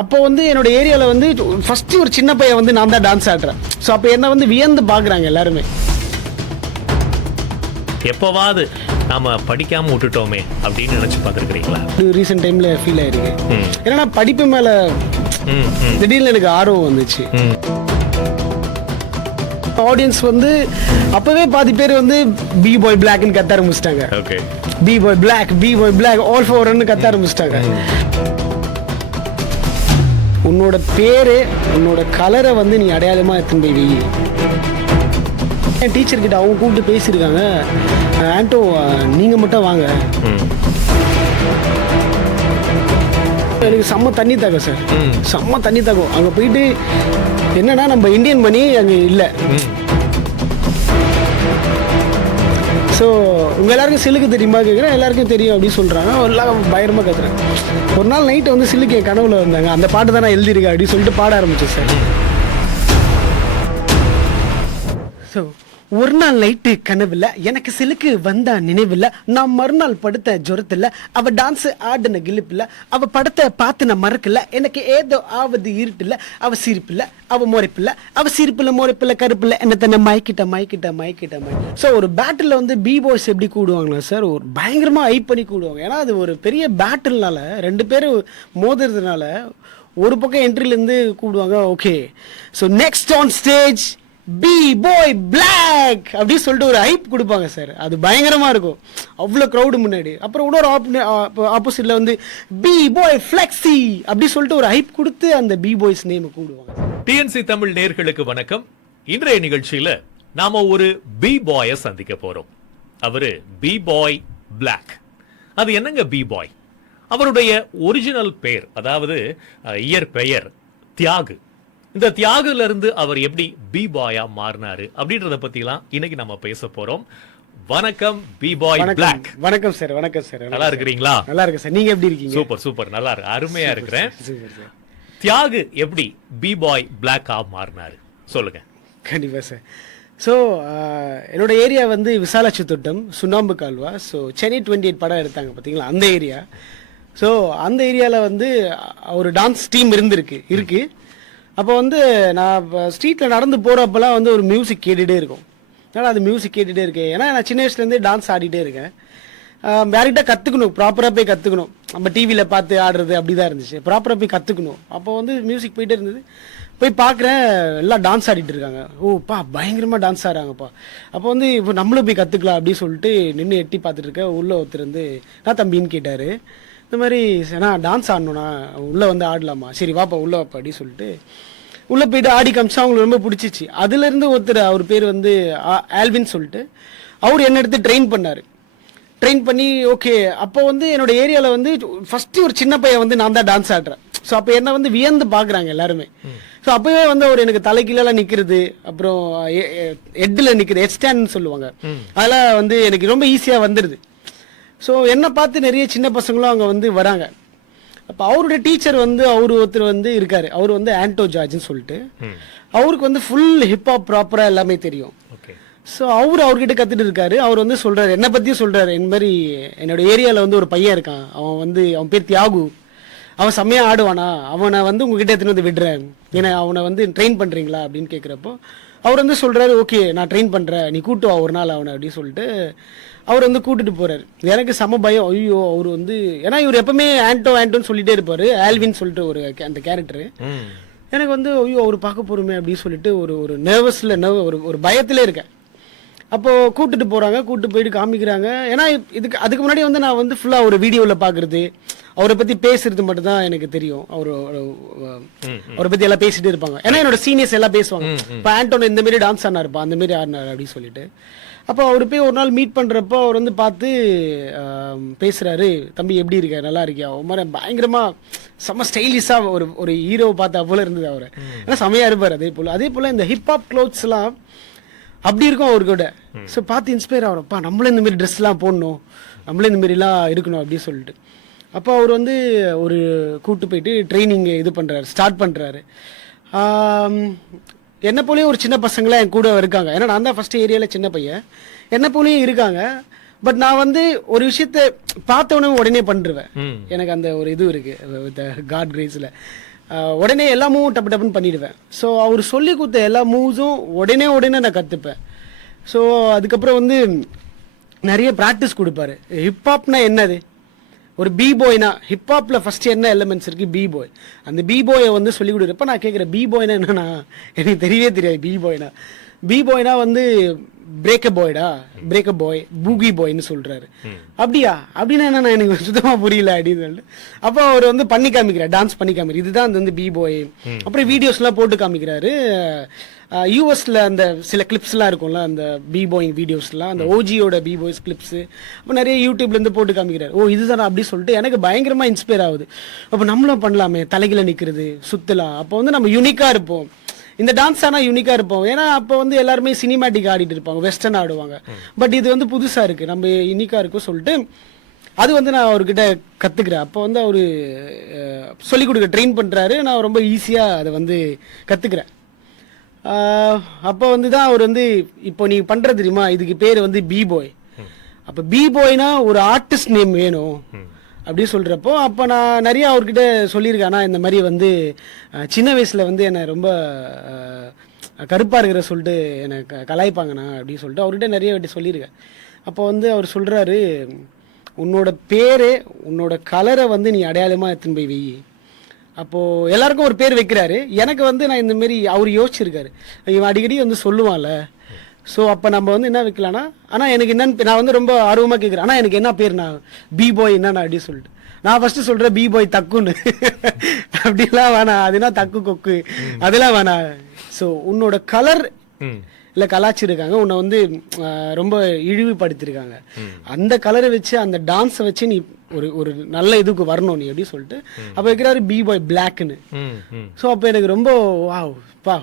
அப்போ வந்து என்னோட ஏரியாவில் வந்து ஃபர்ஸ்ட் ஒரு சின்ன பையன் வந்து நான் தான் டான்ஸ் ஆடுறேன். ஸோ அப்போ என்ன வந்து வியந்து பார்க்குறாங்க எல்லாருமே. எப்போவாது நாம படிக்காம விட்டுட்டோமே அப்படின்னு நினைச்சு பார்த்துருக்கிறீங்களா? ரீசெண்ட் டைம்ல ஃபீல் ஆயிருக்கு. ஏன்னா படிப்பு மேல திடீர்னு எனக்கு ஆர்வம் வந்துச்சு. ஆடியன்ஸ் வந்து அப்பவே பாதி பேர் வந்து பி பாய் பிளாக்னு கத்த ஆரம்பிச்சிட்டாங்க. Okay, B boy black all ஃபோர்னு கத்த ஆரம்பிச்சிட்டாங்க. உன்னோட பேரு உன்னோட கலரை வந்து நீ அடையாளமா எடுத்துன்னு போய் வை. என் டீச்சர் கிட்ட அவங்க கூப்பிட்டு பேசியிருக்காங்க, ஆண்டோ நீங்க மட்டும் வாங்க. எனக்கு செம்ம தண்ணி தாக்கம் சார், செம்ம தண்ணி தாக்கம். அங்கே போயிட்டு என்னன்னா நம்ம இந்தியன் மணி அங்கே இல்லை. ஸோ உங்கள் எல்லாருக்கும் சில்லுக்கு தெரியுமா கேட்குறேன். எல்லாருக்கும் தெரியும் அப்படின்னு சொல்கிறாங்க. எல்லாம் பயங்கரமாக கத்துறேன். ஒரு நாள் நைட்டு வந்து சில்லுக்கு என் கனவுல வந்தாங்க. அந்த பாட்டு தான் நான் எழுதியிருக்கேன் அப்படின்னு சொல்லிட்டு பாட ஆரம்பிச்சேன் சார். ஸோ ஒரு நாள் நைட்டு கனவுல எனக்கு சிலுக்கு வந்தா நினைவில்ல, நான் மறுநாள் படுத்த ஜொரத்தில் அவ டான்ஸ் ஆடின கிளிப்பில்ல, அவ படத்தை பார்த்து நான் மறக்கல, எனக்கு ஏதோ ஆவது இருட்டில்ல, அவ சிரிப்பில்ல அவ முறைப்பில்ல, அவ சிரிப்பில்ல முறைப்பில்ல கருப்பில்ல, என்ன தன்னை மயக்கிட்ட. ஸோ ஒரு பேட்டில் வந்து பி பாய்ஸ் எப்படி கூடுவாங்களா சார், ஒரு பயங்கரமாக ஹைப் பண்ணி கூடுவாங்க. ஏன்னா அது ஒரு பெரிய பேட்டில்னால ரெண்டு பேரும் மோதுறதுனால ஒரு பக்கம் என்ட்ரிலேருந்து கூடுவாங்க. Okay, so next on stage B boy block அப்படி சொல்லிட்டு ஒரு ஹைப் கொடுப்பாங்க சார். அது பயங்கரமா இருக்கும் அவ்வளோ க்ரௌடு முன்னாடி. அப்புறம் இன்னொரு ஆப்போசிட்ல வந்து பி பாய் ஃபிளெக்ஸி அப்படி சொல்லிட்டு ஒரு ஹைப் கொடுத்து அந்த பி பாய்ஸ் நேம் கூடுவாங்க. டிஎன்சி தமிழ் நேயர்களுக்கு வணக்கம். இன்றைய நிகழ்ச்சியில நாம ஒரு பி பாயை சந்திக்க போறோம். அவரு பி பாய் பிளாக். அது என்னங்க பி பாய்? அவருடைய ஒரிஜினல் பெயர், அதாவது இயற்பெயர் தியாகு. இந்த தியாகுல இருந்து அவர் எப்படி பி பாயா மாறினாரு அப்படின்றத பத்திலாம் இன்னைக்கு நம்ம பேச போறோம். வணக்கம் பி பாய் பிளாக். வணக்கம் சார். வணக்கம் சார். நல்லா இருக்கிறீங்களா? நல்லா இருக்கு சார். நீங்க எப்படி இருக்கீங்க? சூப்பர் நல்லா இருக்கு, அருமையா இருக்கிறேன். தியாகு எப்படி பி பாய் பிளாக்கா மாறினாரு சொல்லுங்க. கண்டிப்பா சார். ஸோ என்னோட ஏரியா வந்து விசாலாட்சி தோட்டம், சுண்ணாம்பு கால்வா. ஸோ சென்னை 28 படம் எடுத்தாங்க பார்த்தீங்களா, அந்த ஏரியா. ஸோ அந்த ஏரியாவில் வந்து ஒரு டான்ஸ் டீம் இருக்கு. அப்போ வந்து நான் ஸ்ட்ரீட்டில் நடந்து போகிறப்பெல்லாம் வந்து ஒரு மியூசிக் கேட்டுகிட்டே இருக்கும். அதனால் அது மியூசிக் கேட்டுகிட்டே இருக்கேன். ஏன்னா நான் சின்ன வயசுலேருந்தே டான்ஸ் ஆடிட்டே இருக்கேன். யார்கிட்ட கற்றுக்கணும், ப்ராப்பராக போய் கற்றுக்கணும். நம்ம டிவியில் பார்த்து ஆடுறது அப்படி தான் இருந்துச்சு. ப்ராப்பராக போய் கற்றுக்கணும். அப்போ வந்து மியூசிக் போயிட்டே இருந்தது. போய் பார்க்குறேன், எல்லாம் டான்ஸ் ஆடிட்டு இருக்காங்க. ஓப்பா பயங்கரமாக டான்ஸ் ஆடுறாங்கப்பா. அப்போ வந்து இப்போ நம்மளும் போய் கற்றுக்கலாம் அப்படின்னு சொல்லிட்டு நின்று எட்டி பார்த்துட்டு இருக்கேன். உள்ளே ஒருத்தர் வந்து நான் தம்பின்னு கேட்டார். இந்த மாதிரி நான் டான்ஸ் ஆடணும்னா உள்ளே வந்து ஆடலாமா, சரி வாப்பா உள்ளே வாப்பா அப்படின்னு சொல்லிட்டு உள்ளே போயிட்டு ஆடி காமிச்சா அவங்களுக்கு ரொம்ப பிடிச்சிச்சு. அதுலேருந்து ஒருத்தர், அவர் பேர் வந்து ஆல்வின் சொல்லிட்டு, அவர் என்ன எடுத்து ட்ரெயின் பண்ணி ஓகே. அப்போ வந்து என்னோட ஏரியாவில் வந்து ஃபஸ்ட்டு ஒரு சின்ன பையன் வந்து நான் தான் டான்ஸ் ஆடுறேன். ஸோ அப்போ என்ன வந்து வியந்து பார்க்குறாங்க எல்லாருமே. ஸோ அப்போவே வந்து அவர் எனக்கு தலைக்கீழெல்லாம் நிற்கிறது, அப்புறம் ஹெட்டில் நிற்கிறது, ஹெட் ஸ்டாண்ட்னு சொல்லுவாங்க. அதெல்லாம் வந்து எனக்கு ரொம்ப ஈஸியாக வந்துடுது. ஸோ என்னை பார்த்து நிறைய சின்ன பசங்களும் அங்கே வந்து வராங்க. அப்போ அவருடைய டீச்சர் வந்து ஒருத்தர் வந்து இருக்காரு. அவர் வந்து ஆண்டோ ஜார்ஜ்னு சொல்லிட்டு, அவருக்கு வந்து ஃபுல் ஹிப்ஹாப் ப்ராப்பராக எல்லாமே தெரியும். ஸோ அவர்கிட்ட கற்றுட்டு இருக்காரு. அவர் வந்து சொல்கிறாரு, என்னை பற்றியும் சொல்கிறாரு, இந்த மாதிரி என்னோட ஏரியாவில் வந்து ஒரு பையன் இருக்கான், அவன் பேர் தியாகு, அவன் செம்மையாக ஆடுவானா, அவனை வந்து உங்ககிட்ட எடுத்துன்னு வந்து விடுறேன், ஏன்னா அவனை வந்து ட்ரெயின் பண்ணுறீங்களா அப்படின்னு கேட்குறப்போ அவர் வந்து சொல்கிறாரு, ஓகே நான் ட்ரெயின் பண்ணுறேன், நீ கூட்டு வா ஒரு நாள் அவனை அப்படின்னு சொல்லிட்டு அவர் வந்து கூட்டிட்டு போறாரு. எனக்கு சம பயம். ஐயோ அவர் வந்து, ஏன்னா இவர் எப்பவுமே ஆண்டோன்னு சொல்லிட்டே இருப்பாரு, ஆல்வின் சொல்லிட்டு ஒரு அந்த கேரக்டர். எனக்கு வந்து ஐயோ அவர் பார்க்க போறோமே அப்படின்னு சொல்லிட்டு ஒரு நர்வஸ்ல ஒரு பயத்திலே இருக்கேன். அப்போ கூட்டிட்டு போயிட்டு காமிக்கிறாங்க. ஏன்னா அதுக்கு முன்னாடி வந்து நான் வந்து ஃபுல்லா ஒரு வீடியோவில் பார்க்கறது, அவரை பத்தி பேசுறது மட்டும் தான் எனக்கு தெரியும். அவரை பத்தி எல்லாம் பேசிட்டு இருப்பாங்க. ஏன்னா என்னோட சீனியர்ஸ் எல்லாம் பேசுவாங்க, இப்போ ஆண்டோன் இந்த மாதிரி டான்ஸ் ஆனாருப்பா, அந்த மாதிரி ஆடினாரு அப்படின்னு சொல்லிட்டு. அப்போ அவர் போய் ஒரு நாள் மீட் பண்ணுறப்போ அவர் வந்து பார்த்து பேசுகிறாரு, தம்பி எப்படி இருக்க, நல்லா இருக்கியா, ஒரு மாதிரி பயங்கரமாக செம்ம ஸ்டைலிஷாக ஒரு ஹீரோவை பார்த்தா போல இருந்தது அவர். ஏன்னா செம்மையாக இருப்பார். அதே போல் இந்த ஹிப்ஹாப் க்ளோத்ஸ்லாம் அப்படி இருக்கும் அவர்கிட்ட. ஸோ பார்த்து இன்ஸ்பயர் ஆகிறப்பா, நம்மளும் இந்த மாதிரி ட்ரெஸ்லாம் போடணும், நம்மளும் இந்த மாதிரிலாம் இருக்கணும் அப்படின்னு சொல்லிட்டு. அப்போ அவர் வந்து ஒரு கூப்பிட்டு போயிட்டு ட்ரைனிங் ஸ்டார்ட் பண்ணுறாரு. என்ன போலயும் ஒரு சின்ன பசங்களாம் என் கூட இருக்காங்க. ஏன்னா நான் தான் ஃபர்ஸ்ட் ஏரியாவில் சின்ன பையன், என்ன போலயும் இருக்காங்க. பட் நான் வந்து ஒரு விஷயத்த பார்த்தவனே உடனே பண்ணிருவேன். எனக்கு அந்த ஒரு இது இருக்கு, காட் கிரேஸ்ல உடனே எல்லா மூவும் டப்பு டப்புன்னு பண்ணிடுவேன். ஸோ அவர் சொல்லி கொடுத்த எல்லா மூவ்ஸும் உடனே நான் கற்றுப்பேன். ஸோ அதுக்கப்புறம் வந்து நிறைய ப்ராக்டிஸ் கொடுப்பாரு. ஹிப்ஹாப்னா என்னது, ஒரு பிபாய்னா ஹிப்ஹாப்பில் ஃபஸ்ட்டு என்ன எலிமெண்ட்ஸ் இருக்குது, பிபாய். அந்த பிபாயை வந்து சொல்லி கொடுக்குறப்ப நான் கேட்குறேன் பிபாய்னா என்னன்னா எனக்கு தெரியவே தெரியாது. பிபாய்னா வந்து பிரேக்கப் பாய் பூகி பாய்னு சொல்கிறாரு. அப்படியா, அப்படின்னா என்ன, எனக்கு சுத்தமாக புரியல அப்படின்னு சொல்லிட்டு அப்போ அவர் வந்து பண்ணி காமிக்கிறார், டான்ஸ் பண்ணி காமிக்கிறார், இதுதான் அந்த வந்து பிபாய். அப்புறம் வீடியோஸ்லாம் போட்டு காமிக்கிறாரு. யூஎஸில் அந்த சில கிளிப்ஸ்லாம் இருக்கும்ல, அந்த பிபாயிங் வீடியோஸ்லாம், அந்த ஓஜியோட பிபாய்ஸ் கிளிப்ஸு அப்போ நிறைய யூடியூப்லேருந்து போட்டு காமிக்கிறார். ஓ இதுதான் அப்படி சொல்லிட்டு எனக்கு பயங்கரமாக இன்ஸ்பயர் ஆகுது. அப்போ நம்மளும் பண்ணலாமே, தலைகளை நிற்கிறது, சுற்றலாம். அப்போ வந்து நம்ம யூனிக்காக இருப்போம். இந்த டான்ஸ் ஆனால் யூனிக்காக இருப்போம். ஏன்னா அப்போ வந்து எல்லாருமே சினிமேட்டிக் ஆடிட்டு இருப்பாங்க, வெஸ்டர்ன் ஆடுவாங்க. பட் இது வந்து புதுசாக இருக்குது, நம்ம யூனிக்காக இருக்கும் சொல்லிட்டு அது வந்து நான் அவர்கிட்ட கற்றுக்கிறேன். அப்போ வந்து அவர் சொல்லிக் கொடுக்க ட்ரெயின் பண்ணுறாரு. நான் ரொம்ப ஈஸியாக அதை வந்து கற்றுக்கிறேன். அப்போ வந்து தான் அவர் வந்து இப்போ நீ பண்ணுறது தெரியுமா, இதுக்கு பேர் வந்து பிபாய். அப்போ பிபாய்னா ஒரு ஆர்டிஸ்ட் நேம் வேணும் அப்படி சொல்கிறப்போ அப்போ நான் நிறையா அவர்கிட்ட சொல்லியிருக்கேன். ஆனால் இந்த மாதிரி வந்து சின்ன வயசில் வந்து என்னை ரொம்ப கருப்பாக இருக்கிற சொல்லிட்டு என்னை கலாய்ப்பாங்கண்ணா அப்படின்னு சொல்லிட்டு அவர்கிட்ட நிறைய வாட்டி சொல்லியிருக்கேன். அப்போ வந்து அவர் சொல்கிறாரு, உன்னோட பேர் உன்னோட கலரை வந்து நீ அடையாளமாக எடுத்துன்னு போய் வெயி. அப்போது எல்லாருக்கும் ஒரு பேர் வைக்கிறாரு. எனக்கு வந்து நான் இந்தமாரி அவர் யோசிச்சிருக்காரு, இவன் அடிக்கடி வந்து சொல்லுவான்ல. ஸோ அப்போ நம்ம வந்து என்ன வைக்கலான்னா, ஆனால் எனக்கு என்னன்னு நான் வந்து ரொம்ப ஆர்வமாக கேட்குறேன், ஆனால் எனக்கு என்ன பேர், நான் பிபாய் என்னண்ணா அப்படின்னு சொல்லிட்டு நான் ஃபஸ்ட்டு சொல்கிறேன் பிபாய் தக்குன்னு அப்படிலாம் வேணாம், அதுனா தக்கு கொக்கு அதெல்லாம் வேணாம். ஸோ உன்னோட கலர் இல்லை கலாச்சிருக்காங்க, உன்னை வந்து ரொம்ப இழிவுபடுத்திருக்காங்க, அந்த கலரை வச்சு அந்த டான்ஸை வச்சு நீ ஒரு நல்ல இதுக்கு வரணும் நீ அப்படின்னு சொல்லிட்டு அப்போ வைக்கிறாரு பிபாய் பிளாக்னு. ஸோ அப்போ எனக்கு ரொம்ப வாவ் பா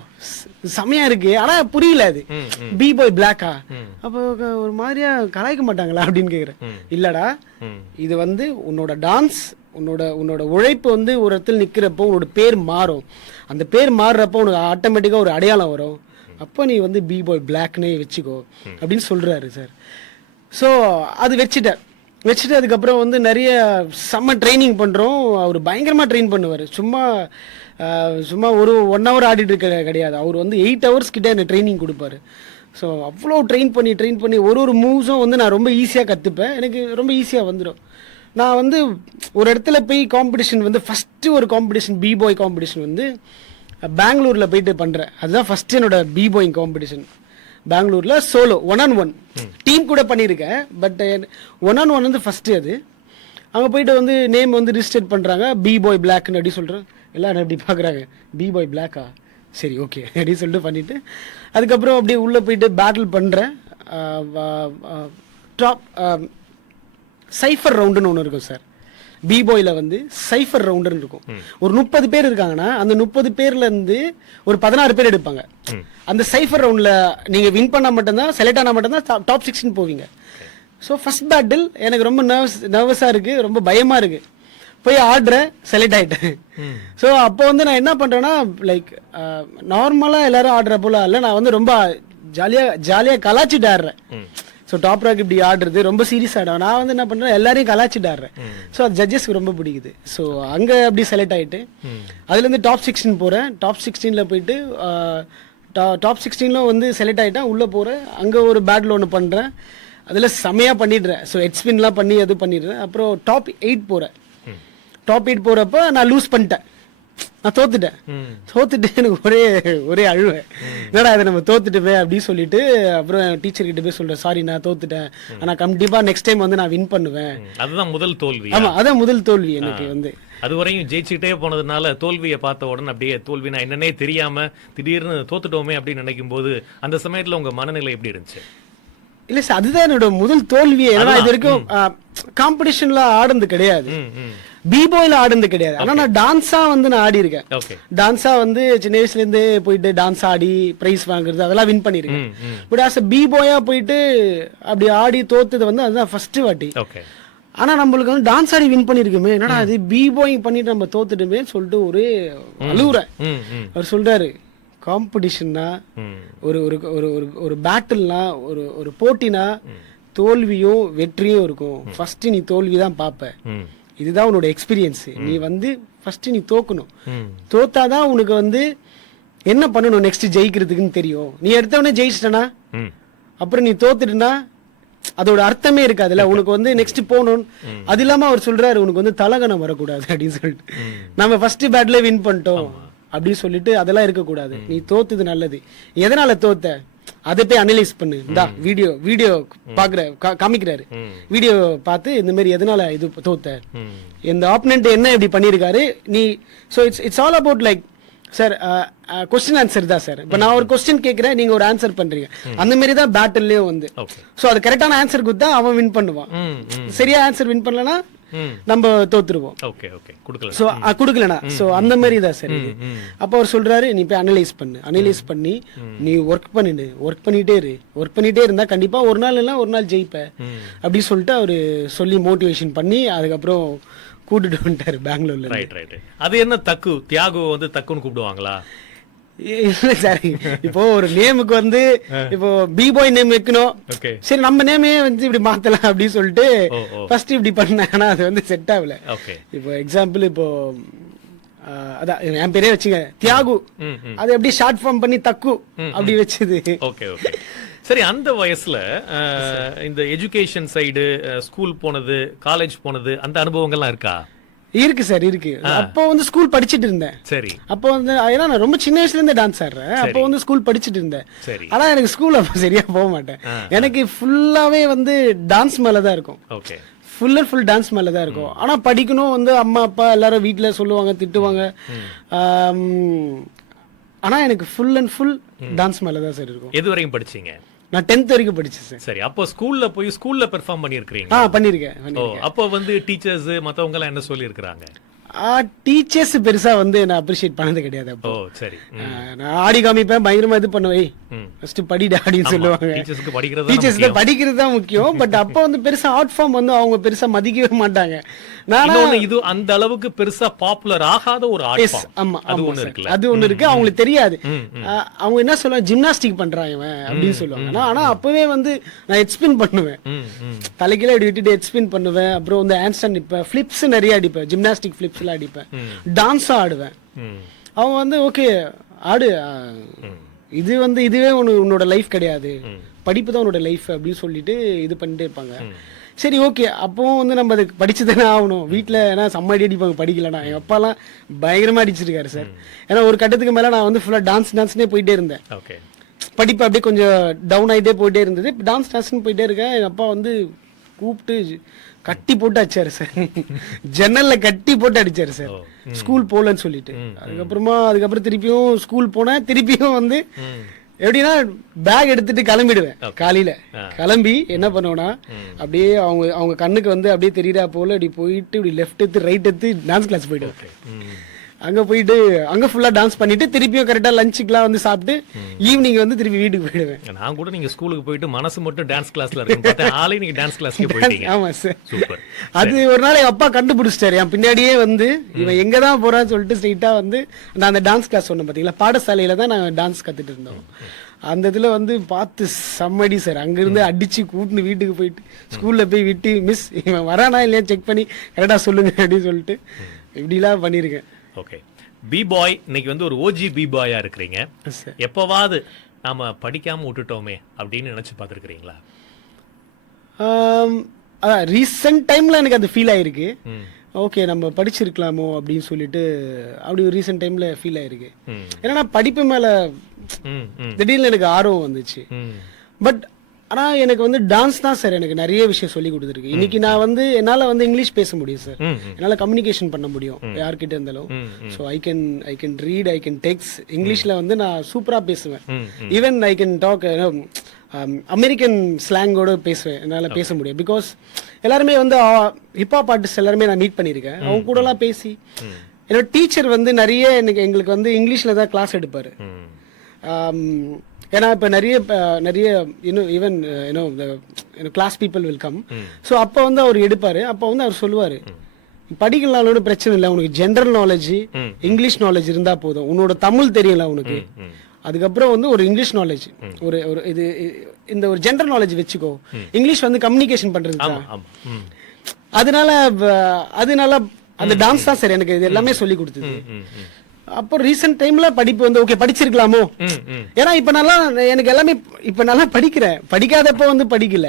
செமையா இருக்கு. ஆனால் புரியல அது பிபாய் பிளாக்கா, அப்போ ஒரு மாதிரியா கலாய்க்க மாட்டாங்களா அப்படின்னு கேட்குறேன். இல்லடா, இது வந்து உன்னோட டான்ஸ், உன்னோட உழைப்பு வந்து ஒரு இடத்துல நிற்கிறப்போ உன்னோட பேர் மாறும். அந்த பேர் மாறுறப்போ உனக்கு ஆட்டோமேட்டிக்காக ஒரு அடையாளம் வரும். அப்போ நீ வந்து பிபாய் பிளாக்னே வச்சுக்கோ அப்படின்னு சொல்கிறாரு சார். ஸோ அது வச்சுட்டு அதுக்கப்புறம் வந்து நிறைய செம்ம ட்ரைனிங் பண்ணுறோம். அவர் பயங்கரமாக ட்ரெயின் பண்ணுவார். சும்மா ஒரு 1 hour ஆடிட்டு இருக்க கிடையாது, அவர் வந்து 8 hours கிட்ட எனக்கு ட்ரைனிங் கொடுப்பாரு. ஸோ அவ்வளோ ட்ரெயின் பண்ணி ஒரு மூவ்ஸும் வந்து நான் ரொம்ப ஈஸியாக கற்றுப்பேன், எனக்கு ரொம்ப ஈஸியாக வந்துடும். நான் வந்து ஒரு இடத்துல போய் காம்படிஷன் வந்து ஃபஸ்ட்டு ஒரு காம்படிஷன் பிபாய் காம்படிஷன் வந்து பெங்களூரில் போயிட்டு பண்ணுறேன். அதுதான் ஃபஸ்ட்டு என்னோட பிபாயிங் காம்படிஷன் பெங்களூரில். சோலோ 1-on-1 டீம் கூட பண்ணியிருக்கேன், பட் 1-on-1 வந்து ஃபஸ்ட்டு. அது அங்கே போயிட்டு வந்து நேம் வந்து ரிஜிஸ்டர் பண்ணுறாங்க, பிபாய் பிளாக்னு அப்படி சொல்கிறேன். எல்லோரும் எப்படி பார்க்குறாங்க, பிபாய் பிளாக்கா, சரி ஓகே அப்படின்னு சொல்லிட்டு பண்ணிவிட்டு அதுக்கப்புறம் அப்படியே உள்ளே போயிட்டு பேட்டில் பண்ணுறேன். டாப் சைஃபர் ரவுண்டுன்னு ஒன்று இருக்கும் சார். பிபாயில் வந்து சைஃபர் ரவுண்டுன்னு இருக்கும். ஒரு 30 பேர் இருக்காங்கன்னா அந்த 30 பேர்லேருந்து ஒரு 16 பேர் எடுப்பாங்க. அந்த சைஃபர் ரவுண்டில் நீங்கள் வின் பண்ணால் மட்டும்தான், செலக்ட் ஆனால் மட்டும்தான் டாப் 16 போவீங்க. ஸோ ஃபஸ்ட் பேட்டில் எனக்கு ரொம்ப நர்வஸாக இருக்குது, ரொம்ப பயமாக இருக்குது. போய் ஆடுறேன், செலக்ட் ஆகிட்டேன். ஸோ அப்போ வந்து நான் என்ன பண்ணுறேன்னா, லைக் நார்மலாக எல்லாரும் ஆடுற போல இல்லை, நான் வந்து ரொம்ப ஜாலியாக கலாச்சிட்டு ஆடுறேன். ஸோ டாப் ராக் இப்படி ஆடுறது ரொம்ப சீரியஸ் ஆகிடும். நான் வந்து என்ன பண்ணுறேன், எல்லாரையும் கலாச்சிட்டு ஆடுறேன். ஸோ அது ஜட்ஜஸ்க்கு ரொம்ப பிடிக்குது. ஸோ அங்கே அப்படி செலக்ட் ஆகிட்டு அதுலேருந்து டாப் 16 போகிறேன். டாப் 16 போயிட்டு டாப் 16 வந்து செலக்ட் ஆகிட்டேன். உள்ளே போகிறேன், அங்கே ஒரு பேட்டில் ஒன்று பண்ணுறேன், அதில் செமையாக பண்ணிடுறேன். ஸோ ஹெட்ஸ்பின்லாம் பண்ணி அது பண்ணிடுறேன். அப்புறம் டாப் 8 போகிறேன். டாப் 8 போகிறப்ப நான் லூஸ் பண்ணிட்டேன், நான் தோத்துட்டு எனக்கு ஒரே அழுவேன், என்னடா அதை நம்ம தோத்துட்டுவே அப்படின்னு சொல்லிட்டு அப்புறம் டீச்சர்கிட்ட போய் சொல்கிறேன், சாரி நான் தோத்துட்டேன், ஆனால் கண்டிப்பாக நெக்ஸ்ட் டைம் வந்து நான் வின் பண்ணுவேன். அதுதான் முதல் தோல்வி. ஆமாம், அதான் முதல் தோல்வி எனக்கு வந்து. அதுவரையும் ஜெயிச்சுட்டே போனதுனால தோல்வியை பார்த்த உடனே அப்படியே தோல்வினா என்னன்னே தெரியாம திடீர்னு தோத்துட்டோமே அப்படின்னு நினைக்கும் போது அந்த சமயத்துல உங்க மனநிலை எப்படி இருந்துச்சு? இல்லை சார், அதுதான் என்னோட முதல் தோல்வியே. ஏன்னா இது வரைக்கும் காம்படிஷன்ல ஆடுனது கிடையாது, பிபாய்ல ஆடுனது கிடையாது. ஆனா நான் டான்ஸா வந்து நான் ஆடி இருக்கேன். டான்ஸா வந்து சின்ன வயசுல இருந்து போயிட்டு டான்ஸ் ஆடி பிரைஸ் வாங்குறது அதெல்லாம் வின் பண்ணிருக்கேன். பட் ஆஸ் அ பிபாயா போயிட்டு அப்படி ஆடி தோத்தது வந்து அதுதான் ஃபர்ஸ்ட் வாட்டி. ஆனா நம்மளுக்கு வந்து டான்ஸ் ஆடி வின் பண்ணிருக்கோமே, என்னடா அது பிபாய் பண்ணிட்டு நம்ம தோத்துட்டுமே சொல்லிட்டு ஒரு அழுவுறேன். அவர் சொல்றாரு, காம்படிஷன்னா ஒரு ஒரு ஒரு பேட்டில்னா ஒரு போட்டினா தோல்வியும் வெற்றியும் இருக்கும். ஃபர்ஸ்ட் நீ தோல்வி தான் பார்ப்ப, இதுதான் உன்னோட எக்ஸ்பீரியன்ஸ். நீ வந்து ஃபர்ஸ்ட் நீ தோக்கணும். ம். தோத்தாதான் உனக்கு வந்து என்ன பண்ணணும் நெக்ஸ்ட் ஜெயிக்கிறதுக்குன்னு தெரியும். நீ எடுத்தவொடனே ஜெயிச்சிட்டனா ம். அப்புறம் நீ தோத்துட்டுனா அதோட அர்த்தமே இருக்காதுல்ல. உனக்கு வந்து நெக்ஸ்ட் போகணும். அது இல்லாம அவர் சொல்றாரு உனக்கு வந்து தலகணம் வரக்கூடாது அப்படின்னு சொல்லிட்டு. நம்ம ஃபர்ஸ்ட் பேட்ல வின் பண்ணிட்டோம் அப்படின்னு சொல்லிட்டு அதெல்லாம் இருக்கக்கூடாது. நீ தோத்துது நல்லது. எதனால தோத்த அதை போய் அனலைஸ் பண்ணு. இந்தா வீடியோ காமிக்கிறாரு. வீடியோ பார்த்து இந்த மாதிரி எதனால இது தோத்த, இந்த ஆப்பனண்ட் என்ன இப்படி பண்ணிருக்காரு நீ. So it's all about like sir question answer தான் சார். இப்போ நான் ஒரு கொஸ்டின் கேட்கிறேன், நீங்க ஒரு ஆன்சர் பண்றீங்க. அந்த மாதிரி தான் பேட்டில்லயும் வந்து. ஸோ அது கரெக்டான ஆன்சர் கொடுத்தா அவன் வின் பண்ணுவான். சரியா ஆன்சர் வின் பண்ணலனா நம்ம தோத்துருவோம். ஸோ கொடுக்கலனா ஸோ அந்த மாதிரி தான் சார் இது. அப்போ அவர் சொல்றாரு நீ போய் அனலைஸ் பண்ணி நீ ஒர்க் பண்ணிட்டே இருந்தா கண்டிப்பா ஒரு நாள் இல்ல ஒரு நாள் ஜெயிப்ப அப்படி சொல்லிட்டு அவரு சொல்லி மோட்டிவேஷன் பண்ணி அதுக்கப்புறம் கூட்டிட்டு வந்துட்டாரு பெங்களூர்ல. ரைட். அது என்ன தக்கு தியாகு வந்து தக்குன்னு கூப்பிடுவாங்களா? இல்ல சார், இப்போ ஒரு நேமுக்கு வந்து இப்போ பி பாய் நேம் வைக்கணும். சரி நம்ம நேமே வந்து இப்படி மாத்தலாம் அப்படின்னு சொல்லிட்டு ஃபர்ஸ்ட் இப்படி பண்ணேன். ஆனா அது வந்து செட் ஆகல. இப்போ எக்ஸாம்பிள் இப்போ அதான் என் பேரே வச்சுங்க தியாகு, அது எப்படி ஷார்ட் ஃபார்ம் பண்ணி தக்கு அப்படி வச்சது. சரி, அந்த வயசுல இந்த எஜுகேஷன் சைடு ஸ்கூல் போனது காலேஜ் போனது அந்த அனுபவங்கள்லாம் இருக்கா? இருக்கு சார் இருக்கு. அப்போ வந்து ஸ்கூல் படிச்சிட்டு இருந்தேன். சரி. அப்போ வந்து ஏன்னா நான் ரொம்ப சின்ன வயசுல இருந்தே டான்ஸ் ஆடுறேன். அப்போ வந்து ஸ்கூல் படிச்சிட்டு இருந்தேன். ஆனா எனக்கு ஸ்கூல் அப்போ சரியா போக மாட்டேன். எனக்கு ஃபுல்லாவே வந்து டான்ஸ் மேலதான் இருக்கும். ஃபுல் அண்ட் ஃபுல் டான்ஸ் மேலதான் இருக்கும். ஆனா படிக்கணும் வந்து அம்மா அப்பா எல்லாரும் வீட்டுல சொல்லுவாங்க, திட்டுவாங்க. ஆனா எனக்கு ஃபுல் அண்ட் ஃபுல் டான்ஸ் மேலதான் சார் இருக்கும். எது வரைக்கும் படிச்சீங்க? நான் 10th வரைக்கும் படிச்சேன் சார். சரி, அப்போ ஸ்கூல்ல பெர்ஃபார்ம் பண்ணிருக்கீங்க? பண்ணிருக்கேன். அப்போ வந்து டீச்சர்ஸ் மத்தவங்க எல்லாம் என்ன சொல்லி இருக்காங்க? டீச்சர்ஸ் பெருசா வந்து நான் அப்ரிஷியேட் பண்ணது கிடையாது. அப்போ சரி, நான் ஆடி காமிப்பேன், பயங்கரமா இது பண்ணுவேன். ஃபர்ஸ்ட் படிடா அப்படின்னு சொல்லுவாங்க. டீச்சர்ஸ் படிக்கிறது தான் முக்கியம். பட் அப்போ வந்து பெருசா ஆர்ட் ஃபார்ம் வந்து அவங்க பெருசா மதிக்கவே மாட்டாங்க. இது அந்த அளவுக்கு பெருசா பாப்புலர் ஆகாத ஒரு ஆர்ட் ஃபார்ம். அது ஒண்ணு இருக்கு, அவங்களுக்கு தெரியாது. அவங்க என்ன சொல்லுவாங்க, ஜிம்னாஸ்டிக் பண்றான் இவன் அப்படின்னு சொல்லுவாங்க. ஆனா அப்பவே வந்து நான் ஹெட்ஸ்பின் பண்ணுவேன், தலைக்கீழ இப்படி விட்டுட்டு ஹெட்ஸ்பின் பண்ணுவேன். அப்புறம் வந்து ஹேண்ட் ஸ்டாண்ட் அடிப்பேன், ஃபிளிப்ஸ் நிறைய அடிப்பேன், ஜிம்னாஸ்டிக் ஃபிளிப்ஸ் எல்லாம் அடிப்பேன், டான்ஸா ஆடுவேன். அவங்க வந்து ஓகே ஆடு, இது வந்து இதுவே உன்னோட லைஃப் கிடையாது, படிப்பு தான் உன்னோட லைஃப் அப்படின்னு சொல்லிட்டு இது பண்ணிட்டே இருப்பாங்க. சரி ஓகே, அப்பவும் வந்து நம்ம அதுக்கு படிச்சு தானே ஆகணும். வீட்டில் ஏன்னா செம்ம அடிப்பாங்க படிக்கலன்னா. எங்கள் அப்பாலாம் பயங்கரமாக அடிச்சிருக்காரு சார். ஏன்னா ஒரு கட்டத்துக்கு மேலே நான் வந்து ஃபுல்லாக டான்ஸ்னே போயிட்டே இருந்தேன். படிப்பு அப்படியே கொஞ்சம் டவுன் ஆகிட்டே போயிட்டே இருந்தது. டான்ஸ்னு போயிட்டே இருக்கேன். எங்கள் அப்பா வந்து கூப்பிட்டு கட்டி போட்டு அடிச்சாரு சார். ஜன்னல்ல கட்டி போட்டு அடிச்சாரு சார், ஸ்கூல் போகலன்னு சொல்லிட்டு. அதுக்கப்புறம் திருப்பியும் ஸ்கூல் போனேன். திருப்பியும் வந்து எப்படின்னா பேக் எடுத்துட்டு கிளம்பிடுவேன். காலையில கிளம்பி என்ன பண்ணுவேன்னா அப்படியே அவங்க கண்ணுக்கு வந்து அப்படியே தெரியறா போல இப்படி போயிட்டு இப்படி லெஃப்ட் எடுத்து ரைட் எடுத்து டான்ஸ் கிளாஸ் போயிடுவேன். அங்க போயிட்டு அங்க ஃபுல்லா டான்ஸ் பண்ணிட்டு திருப்பியும் கரெக்டா லஞ்சுக்குலாம் வந்து சாப்பிட்டு ஈவினிங் வந்து திருப்பி வீட்டுக்கு போயிடுவேன். நான் கூட நீங்க ஸ்கூலுக்கு போயிட்டு மனசு மட்டும் டான்ஸ் கிளாஸ்ல இருக்கு, ஆளே நீங்க டான்ஸ் கிளாஸ்க்கு போயிட்டீங்க. ஆமா சார், சூப்பர். அது ஒரு நாள் எங்க அப்பா கண்டுபிடிச்சிட்டாரு. என் பின்னாடியே வந்து இவன் எங்க தான் போறான்னு சொல்லிட்டு ஸ்ட்ரைட்டா வந்து நான் அந்த டான்ஸ் கிளாஸ் சொன்னேன் பாத்தீங்களா, பாடசாலையில தான் நாங்க டான்ஸ் கத்துட்டு இருந்தோம். அந்த இதுல வந்து பார்த்து செம்மடி சார். அங்கிருந்து அடிச்சு கூட்டின்னு வீட்டுக்கு போயிட்டு ஸ்கூல்ல போய் விட்டு, மிஸ் இவன் வரானா இல்லையா செக் பண்ணி கரெக்டா சொல்லுங்க அப்படின்னு சொல்லிட்டு இப்படிலாம் பண்ணிருக்கேன். ஓகே, பி பாய் இன்னைக்கு வந்து ஒரு ஓஜி பி பாயா இருக்கிறீங்க. எப்பவாவது நாம படிக்காம விட்டுட்டோமே அப்படின்னு நினைச்சு பார்த்துருக்கீங்களா? ரீசெண்ட் டைம்ல எனக்கு அது ஃபீல் ஆயிருக்கு. ஓகே நம்ம படிச்சிருக்கலாமோ அப்படின்னு சொல்லிட்டு அப்படி ஒரு ரீசெண்ட் டைம்ல ஃபீல் ஆயிருக்கு. ஏன்னா படிப்பு மேல திடீர்னு எனக்கு ஆர்வம் வந்துச்சு. பட் ஆனா எனக்கு வந்து டான்ஸ் தான் சார் எனக்கு நிறைய விஷயம் சொல்லி கொடுத்துருக்கு. இன்னைக்கு நான் வந்து என்னால வந்து இங்கிலீஷ் பேச முடியும் சார், என்னால கம்யூனிகேஷன் பண்ண முடியும் யார்கிட்ட இருந்தாலும். So I can read, I can text. இங்கிலீஷ்ல வந்து நான் சூப்பரா பேசுவேன். Even I can talk American ஸ்லாங்கோட பேசுவேன், என்னால பேச முடியும். பிகாஸ் எல்லாருமே வந்து ஹிப்ஹாப் ஆர்டிஸ்ட் எல்லாருமே நான் மீட் பண்ணியிருக்கேன். அவங்க கூட எல்லாம் பேசி என்னோட டீச்சர் வந்து நிறைய எங்களுக்கு வந்து இங்கிலீஷ்ல தான் கிளாஸ் எடுப்பாரு. ஏன்னா இப்போ நிறைய இன்னும் even class people will come. So அப்போ வந்து அவர் எடுப்பாரு. அப்போ வந்து அவர் சொல்லுவாரு, படிக்கலாம்னு பிரச்சனை இல்லை, உனக்கு ஜென்ரல் நாலேஜ் இங்கிலீஷ் நாலேஜ் இருந்தா போதும், உன்னோட தமிழ் தெரியல உனக்கு, அதுக்கப்புறம் வந்து ஒரு இங்கிலீஷ் நாலேஜ் ஒரு இது இந்த ஒரு ஜென்ரல் நாலேஜ் வச்சுக்கோ, இங்கிலீஷ் வந்து கம்யூனிகேஷன் பண்றது தான். அதனால அந்த டான்ஸ் தான் சார் எனக்கு இது எல்லாமே சொல்லி கொடுத்தது. ம், ம். அப்போ ரீசெண்ட் டைம்ல படிப்பு வந்து ஓகே படிச்சிருக்கலாமோ, ஏன்னா இப்ப நல்லா எனக்கு எல்லாமே இப்ப நல்லா படிக்கிறேன். படிக்காதப்ப வந்து படிக்கல,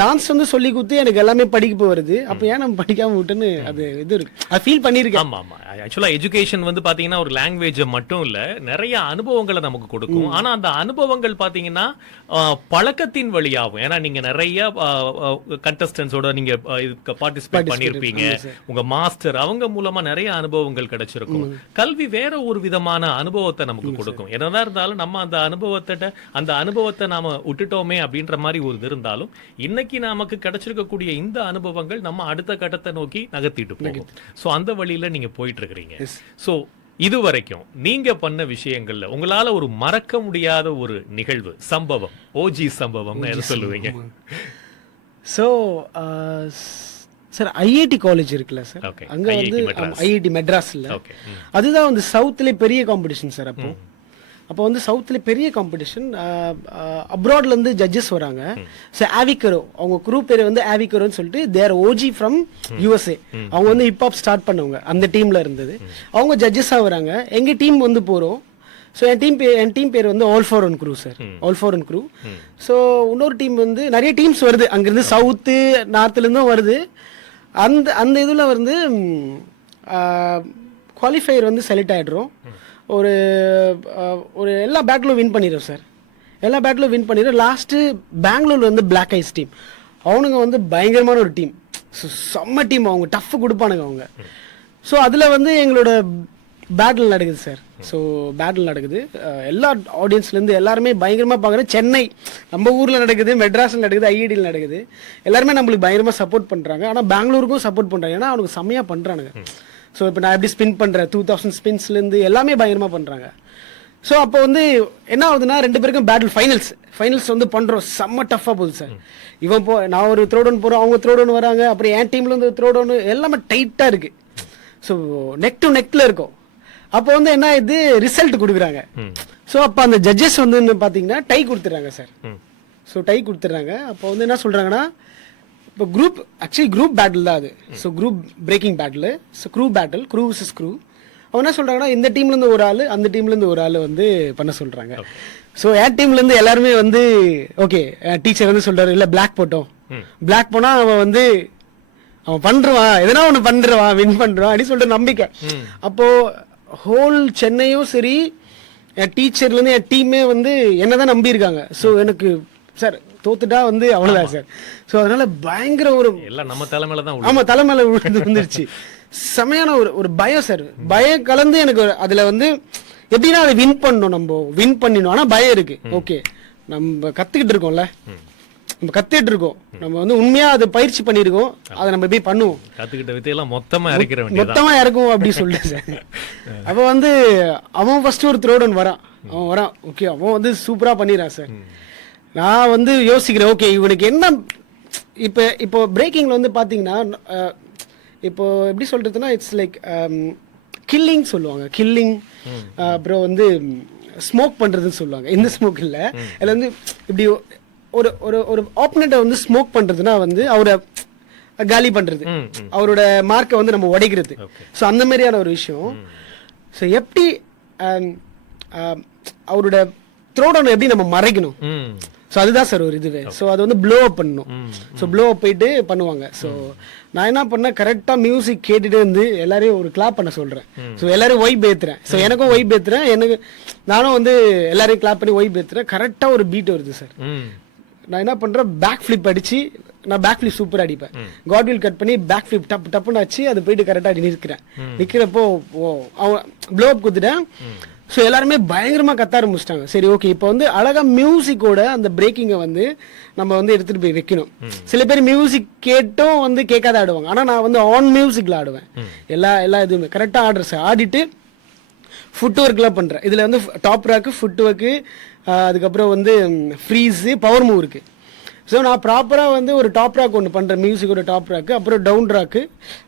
டான்ஸ் வந்து சொல்லி கொடுத்து எனக்கு எல்லாமே படிப்பு வருது. அப்ப ஏன் நம்ம படிக்காம விட்டுன்னு அது இது இருக்கு, அது ஃபீல் பண்ணிருக்கேன். ஆமா ஆமா, ஆக்சுவலா எஜுகேஷன் வந்து பாத்தீங்கன்னா ஒரு லாங்குவேஜ் மட்டும் இல்ல, நிறைய அனுபவங்களை நமக்கு கொடுக்கும். ஆனா அந்த அனுபவங்கள் பாத்தீங்கன்னா பழக்கத்தின் வழியாகும். ஏன்னா நீங்க நிறைய கண்டஸ்டன்ஸோட நீங்க பார்ட்டிசிபேட் பண்ணிருப்பீங்க, உங்க மாஸ்டர் அவங்க மூலமா நிறைய அனுபவங்கள் கிடைச்சிருக்கும். கல்வி வேற ஒரு விதமான அனுபவத்தை நமக்கு கொடுக்கும். என்னதான் இருந்தாலும் நம்ம அந்த அனுபவத்தை நாம விட்டுட்டோமே அப்படின்ற மாதிரி ஒரு இது இருந்தாலும், இன்னைக்கு நமக்கு கிடைச்சிருக்கக்கூடிய இந்த அனுபவங்கள் நம்ம அடுத்த கட்டத்தை நோக்கி நகர்த்திட்டு போகும். சோ அந்த வழியில நீங்க போயிட்டு இருக்கிறீங்க. சோ இது வரைக்கும் நீங்க பண்ண விஷயங்கள்ல உங்களால ஒரு மறக்க முடியாத ஒரு நிகழ்வு, சம்பவம், ஓஜி சம்பவம் எதை சொல்லுவீங்க? ஸோ சார் ஐஐடி காலேஜ் இருக்குல்ல சார், Okay. அங்க வந்து IIT மெட்ராஸ். ஐஐடி மெட்ராஸ்ல Okay. அதுதான் வந்து சவுத்ல பெரிய காம்படிஷன் சார். அப்போ வந்து சவுத்ல பெரிய காம்படிஷன், அப்ராட்ல இருந்து ஜட்ஜஸ் வராங்க. ஸோ ஆவிகரோ அவங்க குரூப் பேர் வந்து ஆவிகரோன்னு சொல்லிட்டு தேர் ஓஜி ஃப்ரம் யூஎஸ்ஏ. அவங்க வந்து ஹிப்ஹாப் ஸ்டார்ட் பண்ணவங்க, அந்த டீம்ல இருந்தது. அவங்க ஜட்ஜஸாக வராங்க, எங்க டீம் வந்து போறோம். ஸோ என் டீம் பேர் வந்து all for one crew sir, all for one crew. So இன்னொரு டீம் வந்து நிறைய டீம்ஸ் வருது, அங்கிருந்து சவுத்து நார்த்லேருந்தும் வருது. அந்த இதில் வந்து குவாலிஃபையர் வந்து செலக்ட் ஆகிடுறோம். ஒரு எல்லா பேட்டிலும் வின் பண்ணிடுறோம் சார், எல்லா பேட்டிலும் வின் பண்ணிடுறோம். லாஸ்ட்டு பெங்களூர்ல வந்து பிளாக் ஐஸ் டீம், அவனுங்க வந்து பயங்கரமான ஒரு டீம், செம்ம டீம், அவங்க டஃப் கொடுப்பானுங்க அவங்க. ஸோ அதில் வந்து எங்களோட பேட்டில் நடக்குது சார். ஸோ பேட்டில் நடக்குது, எல்லா ஆடியன்ஸ்லேருந்து எல்லாருமே பயங்கரமாக பார்க்குறேன். சென்னை நம்ம ஊரில் நடக்குது, மெட்ராஸில் நடக்குது, ஐஐடியில் நடக்குது. எல்லாருமே நம்மளுக்கு பயங்கரமாக சப்போர்ட் பண்ணுறாங்க. ஆனால் பெங்களூருக்கும் சப்போர்ட் பண்ணுறாங்க, ஏன்னா அவனுக்கு செம்மையாக பண்ணுறானுங்க. ஸோ இப்போ நான் எப்படி ஸ்பின் பண்ணுறேன் 2000 ஸ்பின்ஸ்லேருந்து எல்லாமே பயங்கரமாக பண்ணுறாங்க. ஸோ அப்போ வந்து என்ன ஆகுதுன்னா, ரெண்டு பேருக்கும் பேட்டில் ஃபைனல்ஸ் வந்து பண்ணுறோம், செம்ம டஃப்பாக போகுது சார். நான் ஒரு த்ரோ டவுன் போகிறோம், அவங்க த்ரோ டவுன் வராங்க, அப்புறம் என் டீம்லேருந்து த்ரோ டவுன், எல்லாமே டைட்டாக இருக்குது. ஸோ நெக் டு நெக்கில் இருக்கும். அப்போ வந்து என்ன இது ரிசல்ட் கொடுக்குறாங்க. ஸோ அப்போ அந்த ஜட்ஜஸ் வந்து பார்த்தீங்கன்னா டை கொடுத்துட்றாங்க சார். ஸோ டை கொடுத்துட்றாங்க. அப்போ வந்து என்ன சொல்கிறாங்கன்னா, இப்போ ஆக்சுவலி குரூப் பேட்டில் தான் அது. So group breaking battle, so crew versus crew. அவங்க என்ன சொல்கிறாங்கன்னா, இந்த டீம்லேருந்து ஒரு ஆள், அந்த டீம்லேருந்து ஒரு ஆள் வந்து பண்ண சொல்கிறாங்க. ஸோ என் டீம்லேருந்து எல்லாருமே வந்து ஓகே, டீச்சர் வந்து சொல்கிறாரு, இல்லை பிளாக் போட்டோம், பிளாக் போனால் அவன் பண்ணுறான், எதனா ஒன்று பண்ணுறான், வின் பண்ணுறான் அப்படின்னு சொல்லிட்டு நம்பிக்கை. அப்போது ஹோல் சென்னையும் சரி, என் டீச்சர்லேருந்து என் டீமே வந்து என்ன தான் நம்பியிருக்காங்க. ஸோ எனக்கு சார் தோத்துட்டா வந்து அவ்வளோதான் சார். ஸோ அதனால பயங்கர ஒரு எல்லாம் நம்ம தலைமையில தான், ஆமாம் தலைமையில விழுந்துருச்சு. செமையான ஒரு பயம் சார், பயம் கலந்து எனக்கு அதில் வந்து எப்படின்னா அதை வின் பண்ணணும், நம்ம வின் பண்ணிடணும். ஆனால் பயம் இருக்கு. ஓகே, நம்ம கற்றுக்கிட்டு இருக்கோம்ல, நம்ம கத்துட்டு இருக்கோம், நம்ம வந்து உண்மையா அதை பயிற்சி பண்ணிருக்கோம், அதை நம்ம போய் பண்ணுவோம். கத்துக்கிட்ட வித்தையெல்லாம் மொத்தமா இறக்கும் அப்படின்னு சொல்லிட்டு சார். அப்ப வந்து அவன் ஃபர்ஸ்ட் ஒரு த்ரோடன் வரான், ஓகே, அவன் வந்து சூப்பரா பண்ணிடுறான் சார். நான் வந்து யோசிக்கிறேன், ஓகே இவனுக்கு என்ன இப்போ பிரேக்கிங்ல வந்து பாத்தீங்கன்னா, இப்போ எப்படி சொல்றதுன்னா, இட்ஸ் லைக் கில்லிங் சொல்லுவாங்க, கில்லிங், அப்புறம் வந்து ஸ்மோக் பண்றதுன்னு சொல்லுவாங்க. இந்த ஸ்மோக் இல்ல, அதுல வந்து இப்படி ஒரு ஒரு ஆப்பனண்ட்டை வந்து ஸ்மோக் பண்றதுன்னா வந்து அவரை காலி பண்றது, அவரோட மார்க்கை வந்து நம்ம உடைக்கிறது. ஸோ அந்த மாதிரியான ஒரு விஷயம். ஸோ எப்படி அவரோட த்ரோடவுன் எப்படி நம்ம மறைக்கணும், ஸோ அதுதான் சார் ஒரு இதுவே. ஸோ அது வந்து ப்ளோ அப் பண்ணணும். ஸோ ப்ளோ அப் போயிட்டு பண்ணுவாங்க. ஸோ நான் என்ன பண்ணேன், கரெக்டாக மியூசிக் கேட்டுட்டு வந்து எல்லாரையும் ஒரு கிளாப் பண்ண சொல்கிறேன். ஸோ எல்லாரையும் வைப் ஏற்றுறேன். ஸோ எனக்கும் வைப் ஏற்றுறேன், நானும் வந்து எல்லாரையும் கிளாப் பண்ணி வைப் ஏற்றுறேன். கரெக்டாக ஒரு பீட் வருது சார். நான் என்ன பண்ணுறேன், பேக் ஃப்ளிப் அடிச்சு, நான் பேக் ஃப்ளிப் சூப்பராக அடிப்பேன். காட்வில் கட் பண்ணி பேக் ஃப்ளிப் டப்புன்னு ஆச்சு, அது போயிட்டு கரெக்டாக நிற்கிறப்போ அவன் ப்ளோ அப் கொடுத்துட்டேன். ஸோ எல்லாருமே பயங்கரமாக கத்த ஆரம்பிச்சிட்டாங்க. சரி ஓகே, இப்போ வந்து அழகாக மியூசிக்கோட அந்த பிரேக்கிங்கை வந்து நம்ம வந்து எடுத்துகிட்டு போய் வைக்கணும். சில பேர் மியூசிக் கேட்டும் வந்து கேட்காத ஆடுவாங்க, ஆனால் நான் வந்து ஆன் மியூசிக்கில் ஆடுவேன். எல்லா இதுவுமே கரெக்டாக ஆடுறேன் சார். ஆடிட்டு ஃபுட் ஒர்க்லாம் பண்ணுறேன். இதில் வந்து டாப் ராக்கு, ஃபுட் ஒர்க்கு, அதுக்கப்புறம் வந்து ஃப்ரீஸு, பவர் மூவ் இருக்குது. ஸோ நான் ப்ராப்பராக வந்து ஒரு டாப் ராக் ஒன்று பண்ணுறேன், மியூசிக்கோட டாப் ராக்கு, அப்புறம் டவுன் ராக்கு,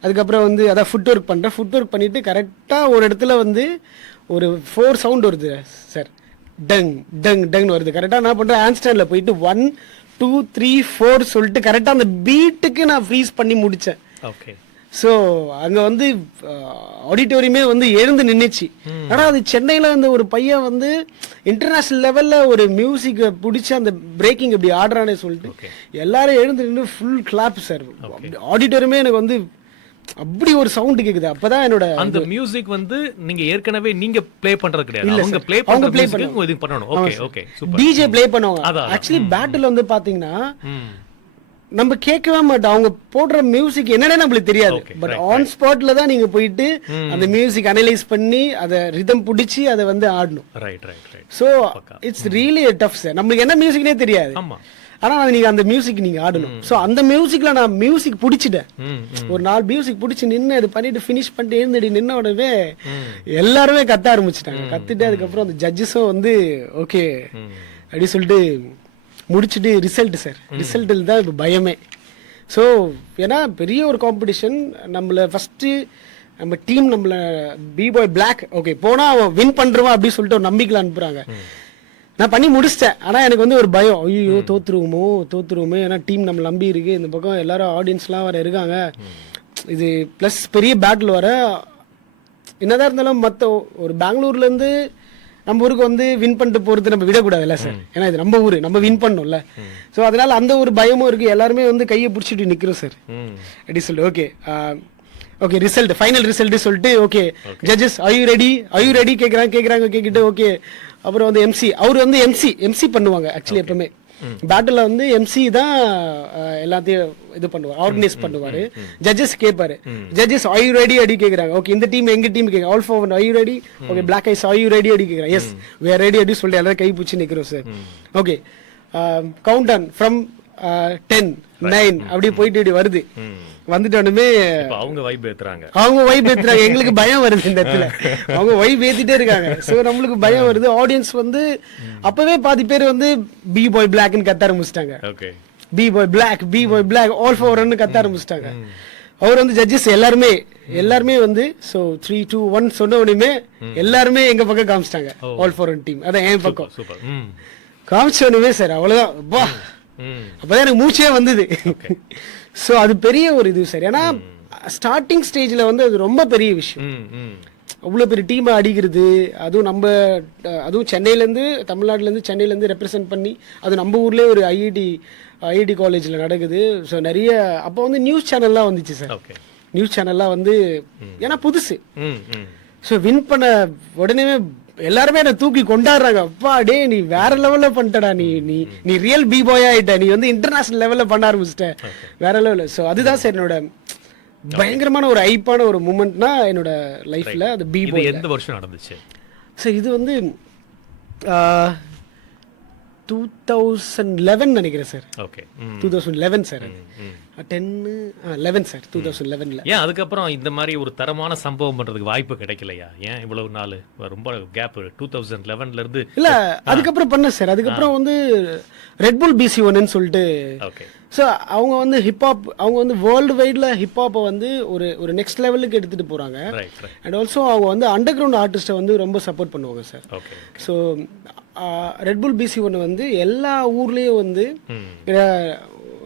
அதுக்கப்புறம் வந்து அதான் ஃபுட் ஒர்க் பண்ணுறேன். ஃபுட் ஒர்க் பண்ணிவிட்டு கரெக்டாக ஒரு இடத்துல வந்து ஒரு 4 சவுண்ட் வருது சார், டங் டங் டங்னு வருது. கரெக்டாக நான் பண்ணுறேன், ஹேண்ட் ஸ்டாண்டில் போயிட்டு 1 2 3 4 சொல்லிட்டு கரெக்டாக அந்த பீட்டுக்கு நான் ஃப்ரீஸ் பண்ணி முடித்தேன். ஓகே. ஸோ அங்க வந்து ஆடிட்டோரியமே வந்து எழுந்து நின்னுச்சு. ஆனா அது சென்னையில அந்த ஒரு பையன் வந்து இன்டர்நேஷனல் லெவல்ல ஒரு மியூசிக்கை பிடிச்சி அந்த பிரேக்கிங் இப்படி ஆடுறானே சொல்லிட்டு எல்லாரும் எழுந்து நின்று ஃபுல் கிளாப் சார். ஆடிட்டோரியமே எனக்கு வந்து அப்படி ஒரு சவுண்ட் கேக்குது. அப்பதான் என்னோட அந்த மியூசிக் வந்து நீங்க ஏற்கனவே நீங்க ப்ளே பண்றது கிடையாது, அவங்க ப்ளே பண்ணணும். Okay okay super. DJ play பண்ணுவாங்க. ஆக்சுவலி பேட்டில் வந்து பாத்தீங்கன்னா நம்ம கேட்கவே மாட்டோம், அவங்க போடுற மியூசிக் என்னன்னு நம்மளுக்கு தெரியாது. பட் ஆன் ஸ்பாட்ல தான் நீங்க போயிட்டு அந்த மியூசிக் அனலைஸ் பண்ணி அதை ரிதம் பிடிச்சி அதை வந்து ஆடணும். Right right right. So it's really tough sir. நம்மளுக்கு என்ன மியூசிக்னே தெரியாது, ஆனா நீங்க அந்த மியூசிக் நீங்க ஆடணும். சோ அந்த மியூசிக்ல நான் மியூசிக் பிடிச்சிட்டேன். ஒரு 4 மியூசிக் பிடிச்சி நின்று அது பண்ணிட்டு பினிஷ் பண்ணிட்டு எழுந்துடி நின்ன உடனே எல்லாருமே கத்த ஆரம்பிச்சிட்டாங்க. கத்துட்டு அதுக்கப்புறம் அந்த ஜட்ஜஸும் வந்து ஓகே அப்படி சொல்லிட்டு முடிச்சுட்டு ரிசல்ட் சார். ரிசல்ட்டில் தான் இப்போ பயமே. ஸோ ஏன்னா பெரிய ஒரு காம்படிஷன், நம்மளை ஃபஸ்ட்டு நம்ம டீம் நம்மளை B-Boy Black ஓகே போனால் அவன் வின் பண்ணுறான் அப்படின்னு சொல்லிட்டு ஒரு நம்பிக்கையில் அனுப்புகிறாங்க. நான் பண்ணி முடிச்சிட்டேன். ஆனால் எனக்கு வந்து ஒரு பயம், ஐயோ தோத்துருவோமோ, ஏன்னா டீம் நம்ம நம்பி இருக்கு, இந்த பக்கம் எல்லாரும் ஆடியன்ஸ்லாம் வர இருக்காங்க, இது ப்ளஸ் பெரிய பேட்டில் வர. என்னதான் இருந்தாலும் மற்ற ஒரு பெங்களூர்லேருந்து நம்ம ஊருக்கு வந்து வின் பண்ணிட்டு போறது நம்ம விடக்கூடாதுல்ல சார், ஏன்னா இது நம்ம ஊரு, நம்ம வின் பண்ணோம்ல. ஸோ அதனால அந்த ஒரு பயமும் இருக்கு. எல்லாருமே வந்து கையை பிடிச்சிட்டு நிற்கிறோம் சார் அப்படி சொல்லிட்டு ஓகே ரிசல்ட் ஃபைனல் ரிசல்ட் சொல்லிட்டு okay judges I you ready கேட்குறாங்க கேட்கிட்டு ஓகே. அப்புறம் வந்து அவர் வந்து எம்சி பண்ணுவாங்க. ஆக்சுவலி எப்பவுமே பேட்டில் வந்து எம்சி தான் எல்லாத்தையும் இது பண்ணுவார், ஆர்கனைஸ் பண்ணுவாரு. ஜட்ஜஸ் கேட்பாரு, ஜட்ஜஸ் ஐ யூ ரெடி அடி கேட்குறாங்க. ஓகே இந்த டீம் எங்க டீம் கேட்க all for I you ready, okay Black Eyes I you ready அடி கேட்குறாங்க. எஸ் வி ஆர் ரெடி அடி சொல்லிட்டு எல்லாரும் கை பிடிச்சி நிற்கிறோம் sir. Okay count down from 10 9 அப்படி போயிட்டு இப்படி வருது. வந்துட்டோமே அவங்க வைப் ஏத்துறாங்க, எங்களுக்கு பயம் வருது. இந்த இடத்துல அவங்க வைப் ஏத்திட்டே இருக்காங்க. சோ நம்மளுக்கு பயம் வருது. ஆடியன்ஸ் வந்து அப்பவே பாதி பேர் வந்து B-Boy Blackன்னு கத்த ஆரம்பிச்சிட்டாங்க. B-Boy Black ஆல் ஃபார் ஒன்னு கத்த ஆரம்பிச்சிட்டாங்க. அவர் வந்து ஜட்ஜஸ் எல்லாருமே வந்து சோ 3 2 1 சொன்ன உடனே எல்லாருமே எங்க பக்கம் காமிச்சிட்டாங்க. ஆல் ஃபார் ஒன் டீம், அதான் என் பக்கம் காமிச்ச உடனே சார் அவ்வளவுதான். அப்பதான் எனக்கு மூச்சே வந்தது. ஸோ அது பெரிய ஒரு இது சார். ஏன்னா ஸ்டார்டிங் ஸ்டேஜில் வந்து அது ரொம்ப பெரிய விஷயம். அவ்வளோ பெரிய டீமை அடிக்கிறது, அதுவும் சென்னையிலேருந்து தமிழ்நாட்டிலேருந்து சென்னையிலேருந்து ரெப்ரசென்ட் பண்ணி அது நம்ம ஊர்லேயே ஒரு ஐஐடி காலேஜில் நடக்குது. ஸோ நிறைய அப்போ வந்து நியூஸ் சேனல்லாம் வந்துச்சு சார். நியூஸ் சேனல்லாம் வந்து ஏன்னா புதுசு. ஸோ வின் பண்ண உடனே எல்லாருமே என்ன தூக்கி கொண்டாடுறாங்க. அப்பா டே நீ வேற லெவல்ல பண்ணிட்டடா, நீ ரியல் B-Boy ஆயிட்ட, நீ வந்து இன்டர்நேஷனல் லெவல்ல பண்ண ஆரம்பிச்சிட்ட வேற லெவல்ல. ஸோ அதுதான் சார் என்னோட பயங்கரமான ஒரு ஹைப்பான ஒரு மூமெண்ட்னா என்னோட லைஃப்ல அது B-Boy. எந்த வருஷம் நடந்துச்சு சார்? இது வந்து 2011 நினைக்கிறேன் சார். 2011 சார். 11 சார் 2011ல. ஏன் அதுக்கப்புறம் இந்த மாதிரி ஒரு தரமான சம்பவம் பண்றதுக்கு வாய்ப்பு கிடைக்கலையா? ஏன் இவ்வளவு நாள் ரொம்ப கேப்? 2011ல இருந்து இல்ல அதுக்கப்புறம் பண்ண சார். அதுக்கப்புறம் வந்து ரெட் புல் BC1ன்னு சொல்லிட்டு. ஸோ அவங்க வந்து ஹிப்ஹாப், அவங்க வந்து வேர்ல்டு வைட்ல ஹிப்ஹாப்பை வந்து ஒரு நெக்ஸ்ட் லெவலுக்கு எடுத்துட்டு போறாங்க. அண்ட் ஆல்சோ அவங்க வந்து அண்டர் கிரவுண்ட் ஆர்டிஸ்ட்டை வந்து ரொம்ப சப்போர்ட் பண்ணுவாங்க சார். ஸோ ரெட் புல் BC1 வந்து எல்லா ஊர்லயும் வந்து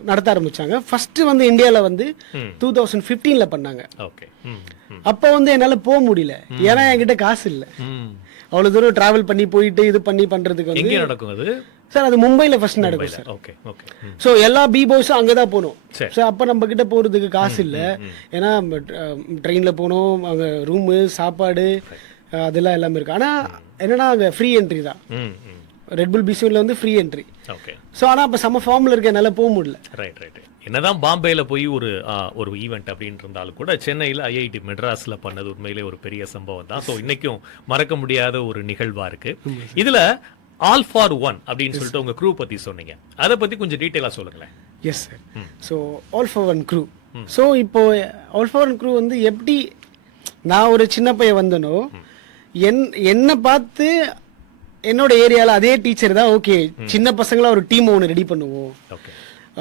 நடத்த ஆரம்பிச்சாங்க. ஃபர்ஸ்ட் வந்து இந்தியாவில் வந்து 2015ல பண்ணாங்க. அப்போ வந்து என்னால போக முடியல, ஏன்னா என்கிட்ட காசு இல்லை. அவ்வளவு தூரம் டிராவல் பண்ணி போயிட்டு இது பண்ணி பண்றதுக்கு வந்து நடக்கும் அது சார். அது மும்பைல ஃபர்ஸ்ட் நடக்கும் சார். ஸோ எல்லா B-Boysம் அங்கதான் போகணும். ஸோ அப்போ நம்ம கிட்ட போறதுக்கு காசு இல்லை, ஏன்னா ட்ரெயின்ல போகணும், அங்க ரூமு சாப்பாடு அதெல்லாம் எல்லாமே இருக்கு. ஆனா என்னன்னா அங்க ஃப்ரீ என்ட்ரி தான். ரெட் புல் BC1ல வந்து ஃப்ரீ என்ட்ரி. ஸோ ஆனால் இப்போ செம்ம ஃபார்மில் இருக்க என்னால் போக முடியல. என்னதான் பாம்பேல போய் ஒரு ஈவெண்ட் அப்படின்னு இருந்தாலும் கூட சென்னையில் IIT மெட்ராஸ்ல பண்ணது உண்மையிலே ஒரு பெரிய சம்பவம் தான். ஸோ இன்னைக்கும் மறக்க முடியாத ஒரு நிகழ்வா இருக்கு. இதுல ஆல் ஃபார் ஒன் அப்படின்னு சொல்லிட்டு உங்க க்ரூ பத்தி சொன்னீங்க, அதை பத்தி கொஞ்சம் டீட்டெயிலா சொல்லுங்களேன். Yes sir. So all for one crew. So இப்போ ஆல் ஃபார் ஒன் க்ரூ வந்து எப்படி நான் ஒரு சின்ன பையன் வந்தனோ என்னை பார்த்து என்னோட ஏரியாவில் அதே டீச்சர் தான் ஓகே சின்ன பசங்களா ஒரு டீம் ஒன்று ரெடி பண்ணுவோம்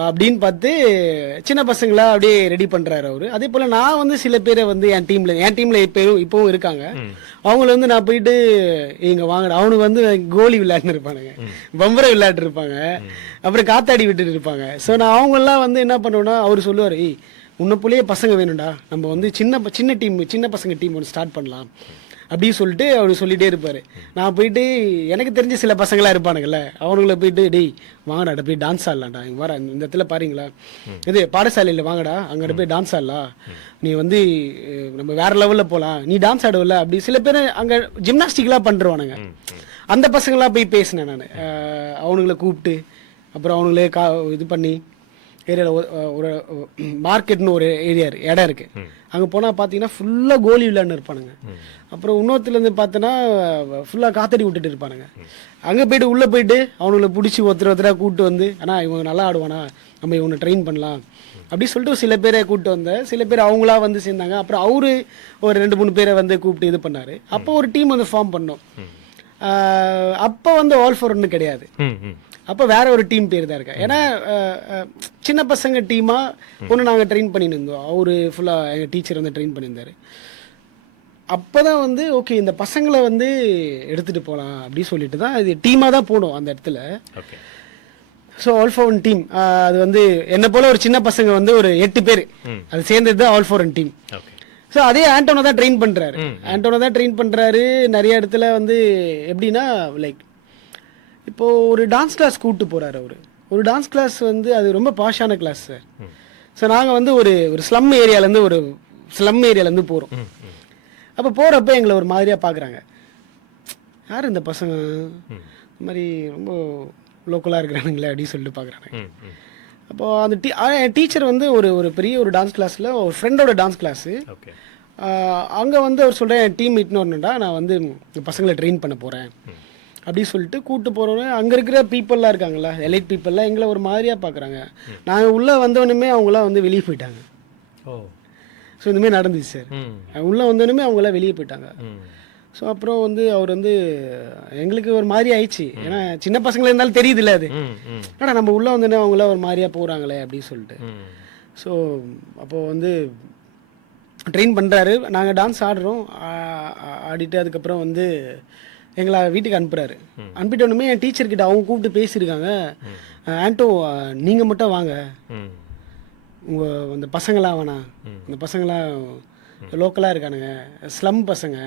அப்படின்னு பார்த்து சின்ன பசங்களா அப்படியே ரெடி பண்றாரு அவரு. அதே போல நான் வந்து சில பேரை வந்து என் டீம்ல இப்பவும் இருக்காங்க. அவங்கள வந்து நான் போயிட்டு இங்க வாங்கடா, அவனுக்கு வந்து கோலி விளையாட்டு இருப்பானுங்க, பம்பரை விளையாட்டு இருப்பாங்க, அப்புறம் காத்தாடி விட்டுட்டு இருப்பாங்க. ஸோ நான் அவங்கெல்லாம் வந்து என்ன பண்ணுவேன்னா அவர் சொல்லுவார், உன்னை போலயே பசங்க வேணும்டா, நம்ம வந்து சின்ன டீம், சின்ன பசங்க டீம் ஒன்று ஸ்டார்ட் பண்ணலாம் அப்படி சொல்லிட்டு அவர் சொல்லிட்டே இருப்பாரு. நான் போயிட்டு எனக்கு தெரிஞ்ச சில பசங்களாம் இருப்பானுங்கல்ல, அவனுங்களை போயிட்டு டேய் வாங்கடா போய் டான்ஸ் ஆடலாம்டா, இங்கே வர இந்த இடத்துல பாருங்களா, இது பாடசாலையில் வாங்கடா அங்கிட்ட போய் டான்ஸ் ஆடலாம், நீ வந்து நம்ம வேற லெவலில் போகலாம், நீ டான்ஸ் ஆடுவல அப்படி சில பேர் அங்கே ஜிம்னாஸ்டிக்லாம் பண்ணுறவானுங்க. அந்த பசங்களாம் போய் பேசினேன் நான், அவனுங்களை கூப்பிட்டு அப்புறம் அவனுங்களே இது பண்ணி ஏரியாவில் ஒரு மார்க்கெட்னு ஒரு இடம் இருக்குது, அங்கே போனால் பார்த்தீங்கன்னா ஃபுல்லாக கோலி விளையாண்டு இருப்பானுங்க. அப்புறம் இன்னொருத்துலேருந்து பார்த்தோன்னா ஃபுல்லாக காத்தடி விட்டுட்டு இருப்பானுங்க. அங்கே போய்ட்டு உள்ளே போயிட்டு அவனுங்களை பிடிச்சி ஒருத்தராக கூப்பிட்டு வந்து, ஆனால் இவங்க நல்லா ஆடுவானா, நம்ம இவனை ட்ரெயின் பண்ணலாம் அப்படி சொல்லிட்டு சில பேரை கூப்பிட்டு வந்தேன். சில பேர் அவங்களா வந்து சேர்ந்தாங்க. அப்புறம் அவரு ஒரு 2-3 பேரை வந்து கூப்பிட்டு இது பண்ணார். அப்போ ஒரு டீம் வந்து ஃபார்ம் பண்ணோம். அப்போ வந்து ஆல் ஃபார் ஒன்று கிடையாது, அப்போ வேற ஒரு டீம் பேர் தான் இருக்கா. ஏன்னா சின்ன பசங்க டீமாக ஒன்று நாங்கள் ட்ரெயின் பண்ணிட்டு இருந்தோம். அவரு ஃபுல்லாக எங்கள் டீச்சர் வந்து ட்ரெயின் பண்ணியிருந்தாரு. அப்போ தான் வந்து ஓகே இந்த பசங்களை வந்து எடுத்துகிட்டு போகலாம் அப்படி சொல்லிட்டு தான் இது டீமாக தான் போனோம் அந்த இடத்துல. So all for one team, அது வந்து என்னை போல ஒரு சின்ன பசங்க வந்து ஒரு 8 பேர் அது சேர்ந்தது தான் all for one team. So அதே ஆண்டோனா தான் ட்ரெயின் பண்ணுறாரு. ஆண்டோனா தான் ட்ரெயின் பண்ணுறாரு நிறைய இடத்துல வந்து எப்படின்னா லைக் இப்போது ஒரு டான்ஸ் கிளாஸ் கூப்பிட்டு போகிறாரு அவர். ஒரு டான்ஸ் கிளாஸ் வந்து அது ரொம்ப பாஷான கிளாஸ் சார். ஸோ நாங்கள் வந்து ஒரு ஸ்லம் ஏரியாலேருந்து போகிறோம். அப்போ போகிறப்ப எங்களை ஒரு மாதிரியாக பார்க்குறாங்க, யார் இந்த பசங்க இந்த மாதிரி ரொம்ப லோக்கலாக இருக்கிறானுங்களே அப்படின்னு சொல்லிட்டு பார்க்குறாங்க. அப்போது அந்த டீச்சர் வந்து ஒரு பெரிய ஒரு டான்ஸ் கிளாஸில் ஒரு ஃப்ரெண்டோட டான்ஸ் கிளாஸு, அங்கே வந்து அவர் சொல்கிறேன் என் டீம் இட்டுன்னு வரணுண்டா, நான் வந்து பசங்களை ட்ரெயின் பண்ண போகிறேன் அப்படி சொல்லிட்டு கூப்பிட்டு போகிறோன்னு அங்கே இருக்கிற பீப்புளெலாம் இருக்காங்களா, எலைட் பீப்புளெலாம் எங்களை ஒரு மாதிரியாக பார்க்குறாங்க. நாங்கள் உள்ளே வந்தோடனே அவங்களாம் வந்து வெளியே போயிட்டாங்க. ஸோ இந்தமாரி நடந்துச்சு சார். உள்ளே வந்தோடனே அவங்களாம் வெளியே போயிட்டாங்க. ஸோ அப்புறம் வந்து அவர் வந்து எங்களுக்கு ஒரு மாதிரி ஆயிடுச்சு. ஏன்னா சின்ன பசங்களா இருந்தாலும் தெரியுதுல்ல அது, ஆனால் நம்ம உள்ளே வந்தோடனே அவங்களாம் ஒரு மாதிரியாக போகிறாங்களே அப்படின்னு சொல்லிட்டு. ஸோ அப்போது வந்து ட்ரெயின் பண்ணுறாரு, நாங்கள் டான்ஸ் ஆடுறோம். ஆடிட்டு அதுக்கப்புறம் வந்து எங்களை வீட்டுக்கு அனுப்புகிறாரு. அனுப்பிட்டோன்னுமே என் டீச்சர்கிட்ட அவங்க கூப்பிட்டு பேசியிருக்காங்க, ஆண்டோ நீங்கள் மட்டும் வாங்க, உங்கள் அந்த பசங்களாம் வேணாம், இந்த பசங்களாம் லோக்கலாக இருக்கானுங்க, ஸ்லம் பசங்க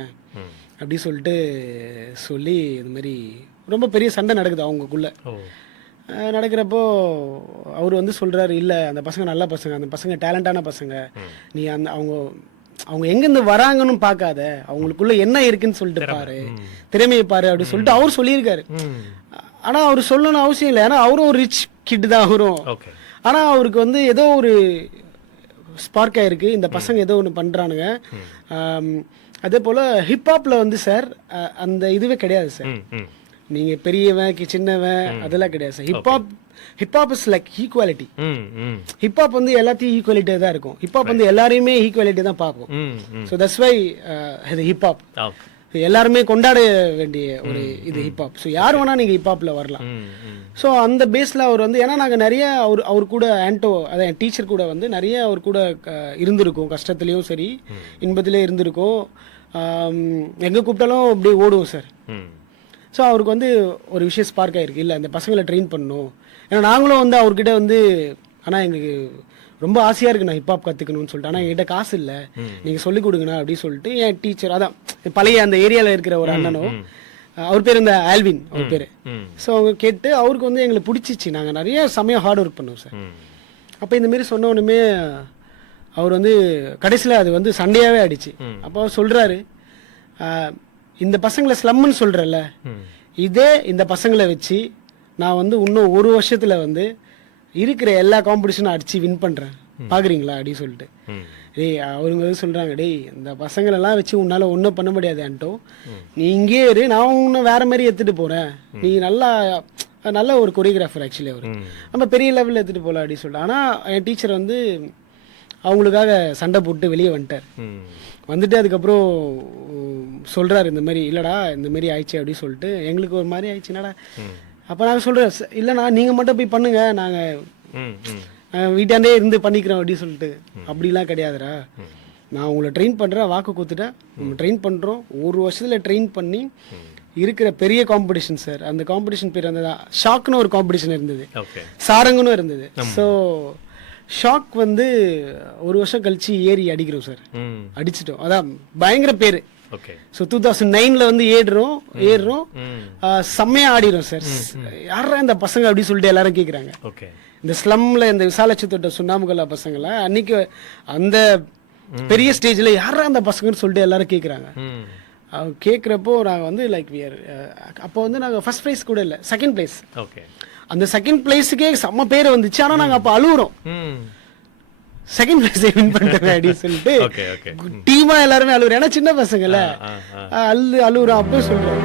அப்படி சொல்லிட்டு சொல்லி இது மாதிரி ரொம்ப பெரிய சண்டை நடக்குது அவங்களுக்குள்ளே. நடக்கிறப்போ அவர் வந்து சொல்கிறாரு, இல்லை அந்த பசங்க நல்ல பசங்க, அந்த பசங்க டேலண்டான பசங்க, நீ அவங்க எங்கேருந்து வராங்கன்னு பார்க்காத, அவங்களுக்குள்ள என்ன இருக்குன்னு சொல்லிட்டு பாரு, திறமையை பாரு அப்படி சொல்லிட்டு அவர் சொல்லியிருக்காரு. ஆனால் அவர் சொல்லணும்னு அவசியம் இல்லை, ஏன்னா அவரும் ஒரு ரிச் கிட் தான் அவரும். ஆனால் அவருக்கு வந்து ஏதோ ஒரு ஸ்பார்க் ஆயிருக்கு, இந்த பசங்க ஏதோ ஒன்று பண்ணுறானுங்க. அதே போல் ஹிப்ஹாப்பில் வந்து சார் அந்த இதுவே கிடையாது சார், நீங்கள் பெரியவன் சின்னவன் அதெல்லாம் கிடையாது sir. Hip hop is like equality. Hip hop வந்து எல்லாத்தையும் ஈக்குவாலிட்டியாக தான் இருக்கும். ஹிப்ஹாப் வந்து எல்லாரையுமே ஈக்குவாலிட்டி தான் பார்க்கும். ஸோ தட்ஸ் வை இது ஹிப்ஹாப் எல்லாருமே கொண்டாட வேண்டிய ஒரு இது ஹிப்ஹாப். ஸோ யார் வேணா நீங்கள் ஹிப்ஹாப்பில் வரலாம். ஸோ அந்த பேஸில் அவர் வந்து, ஏன்னா நாங்கள் நிறைய அவர் கூட ஆண்டோ அதான் என் டீச்சர் கூட வந்து நிறைய அவர் கூட இருந்திருக்கோம், கஷ்டத்துலேயும் சரி இன்பத்திலே இருந்திருக்கோம். எங்கே கூப்பிட்டாலும் அப்படி ஓடுவோம் சார். ஸோ அவருக்கு வந்து ஒரு விஷயம் ஸ்பார்க் ஆகிருக்கு, இல்லை இந்த பசங்களை ட்ரெயின் பண்ணணும். ஏன்னா நாங்களும் வந்து அவர்கிட்ட வந்து, ஆனால் எங்களுக்கு ரொம்ப ஆசையாக இருக்குது நான் ஹிப்ஹாப் கற்றுக்கணும்னு சொல்லிட்டு, ஆனால் என்கிட்ட காசு இல்லை, நீங்கள் சொல்லிக் கொடுங்கண்ணா அப்படின்னு சொல்லிட்டு என் டீச்சர், அதான் பழைய அந்த ஏரியாவில் இருக்கிற ஒரு அண்ணனும், அவர் பேர் இந்த ஆல்வின் அவர் பேர். ஸோ அவங்க கேட்டு அவருக்கு வந்து எங்களை பிடிச்சிச்சு, நாங்கள் நிறைய சமயம் ஹார்ட் ஒர்க் பண்ணோம் சார். அப்போ இந்தமாரி சொன்ன உடனே அவர் வந்து கடைசியில் அது வந்து சண்டையாகவே ஆயிடுச்சு. அப்போ அவர் சொல்கிறாரு, இந்த பசங்களை ஸ்லம்னு சொல்கிறல்ல, இதே இந்த பசங்களை வச்சு நான் வந்து இன்னும் 1 வருஷத்தில் வந்து இருக்கிற எல்லா காம்படிஷனும் அடித்து வின் பண்ணுறேன், பார்க்குறீங்களா அப்படின்னு சொல்லிட்டு. டேய் அவருங்க வந்து சொல்கிறாங்க, டேய் இந்த பசங்களெல்லாம் வச்சு உன்னால் ஒன்றும் பண்ண முடியாது ஆண்டோ, நீ இங்கே இரு, நான் உன்னை வேறு மாதிரி எடுத்துகிட்டு போகிறேன், நீ நல்ல ஒரு கொரியோகிராஃபர் ஆக்சுவலி அவர், நம்ம பெரிய லெவலில் எடுத்துகிட்டு போகலாம் அப்படின்னு சொல்லிட்டு. ஆனால் என் டீச்சர் வந்து அவங்களுக்காக சண்டை போட்டு வெளியே வந்துட்டார். வந்துட்டு அதுக்கப்புறம் சொல்கிறாரு, இந்த மாதிரி இல்லைடா இந்த மாதிரி ஆயிடுச்சு அப்படின்னு சொல்லிட்டு எங்களுக்கு ஒரு மாதிரி ஆயிடுச்சுனாடா. அப்போ நாங்கள் சொல்கிறேன், இல்லைண்ணா நீங்கள் மட்டும் போய் பண்ணுங்க, நாங்கள் வீட்டாண்டே இருந்து பண்ணிக்கிறோம் அப்படின்னு சொல்லிட்டு. அப்படிலாம் கிடையாதுடா, நான் உங்களை ட்ரெயின் பண்ணுறேன், வாக்கு கொடுத்துட்டேன், நம்ம ட்ரெயின் பண்ணுறோம், 1 வருஷத்தில் ட்ரெயின் பண்ணி இருக்கிற பெரிய காம்படிஷன் சார். அந்த காம்படிஷன் பேர் அந்த ஷாக்னு ஒரு காம்படிஷன் இருந்தது, சாரங்குன்னு இருந்தது. ஸோ ஷாக் வந்து ஒரு வருஷம் கழிச்சு ஏறி அடிக்கிறோம் சார். ம் அடிச்சிட்டோம், அதான் பயங்கர பேரு. ஓகே ஸோ 2009ல வந்து ஏறுறோம். ம் செம்மையா ஆடிடும் சார். யாரா இந்த பசங்க அப்படி சொல்லிட்டு எல்லாரும் கேட்குறாங்க. ஓகே இந்த ஸ்லம்ல இந்த விசாலட்சத்தோட்ட சுண்ணாம்புகலா பசங்கள அன்னைக்கு அந்த பெரிய ஸ்டேஜ்ல யாரா அந்த பசங்கன்னு சொல்லிட்டு எல்லாரும் கேட்குறாங்க. ம் அவங்க கேட்குறப்போ நாங்கள் வந்து லைக் வியர் அப்போ வந்து நாங்கள் ஃபர்ஸ்ட் ப்ரைஸ் கூட இல்லை, செகண்ட் பிளேஸ். ஓகே அந்த செகண்ட் பிளேஸுக்கே செம்ம பேர் வந்துச்சு. ஆனால் நாங்கள் அப்போ அழுகுறோம், ம் செகண்ட் பிளேஸ் வின் பண்ணிட்டோம் அப்படின்னு சொல்லிட்டு ஓகே ஓகே டீமா எல்லாருமே அழுகுறோம். ஏன்னா சின்ன பசங்கள்ல ஆ அழுகுறோம். அப்போ சொல்றோம்